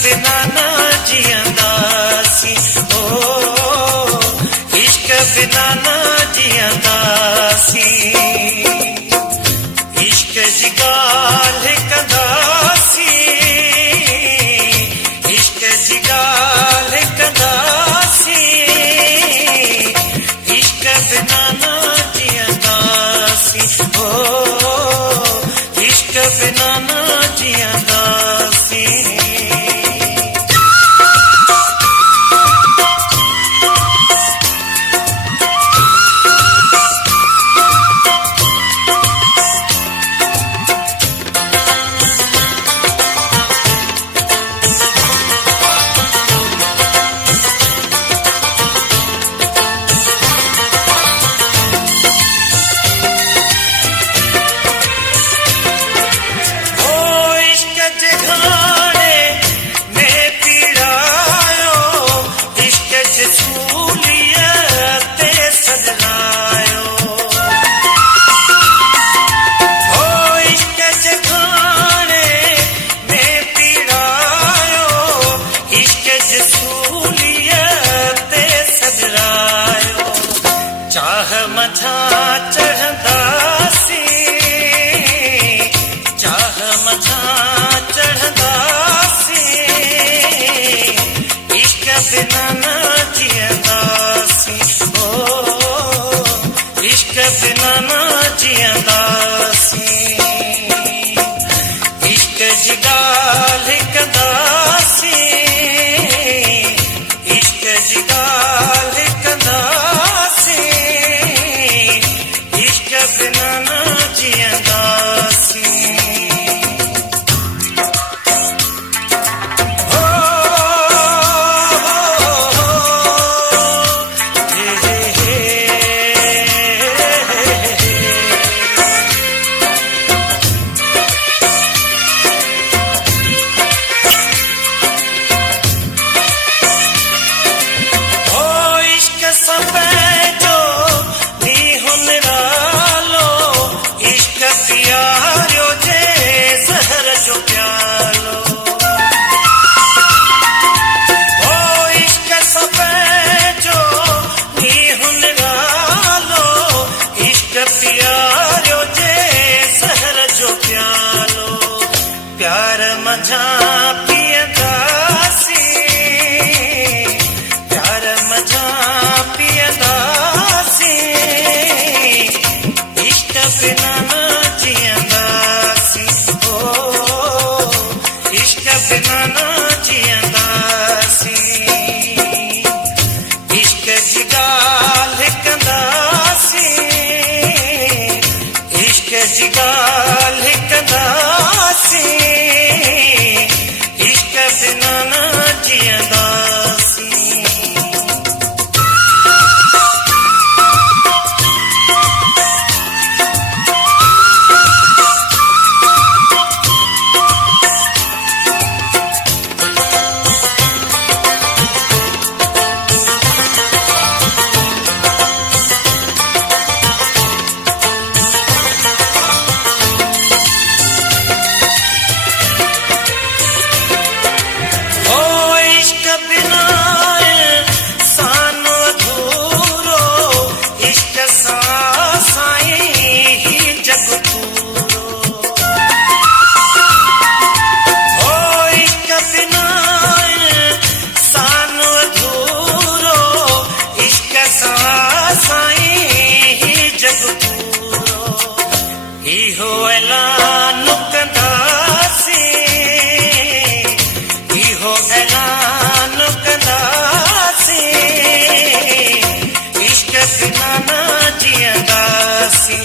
बिना ना जियांदासी ओ इश्क बिना ना जियांदासी इश्क जी गाल कंदासी इश्क जी गाल कंदासी इश्क बिना ना जियांदासी ओ इश्क बिना ना जियांदासी चाह मथा चढ़ंदासी चाह मथा चढ़ंदासी इश्क बिना ना जियांदासी ओ इश्क बिना ना जियांदासी इश्क जी गाल कंदासी इश्क जी गाल कंदासी इश्क बिना ना जियांदासी हो इश्क सब जो नी हुन रालो इश्क प्यारो जे जहर जो प्यालो ओ इश्क सब जो नी हुन रालो इश्क प्यारो जे जहर जो प्यालो प्यार मझा पियंदासी प्यार मझा पियंदासी इश्क बिना ना जियांदासी ओ इश्क बिना ना जियांदासी इश्क जी गाल कंदासी इश्क जी गाल कंदासी इश्क बिना ना जियांदासी इहो ऐलान कंदासी इहो ऐलान कंदासी इश्क बिना ना जियांदासी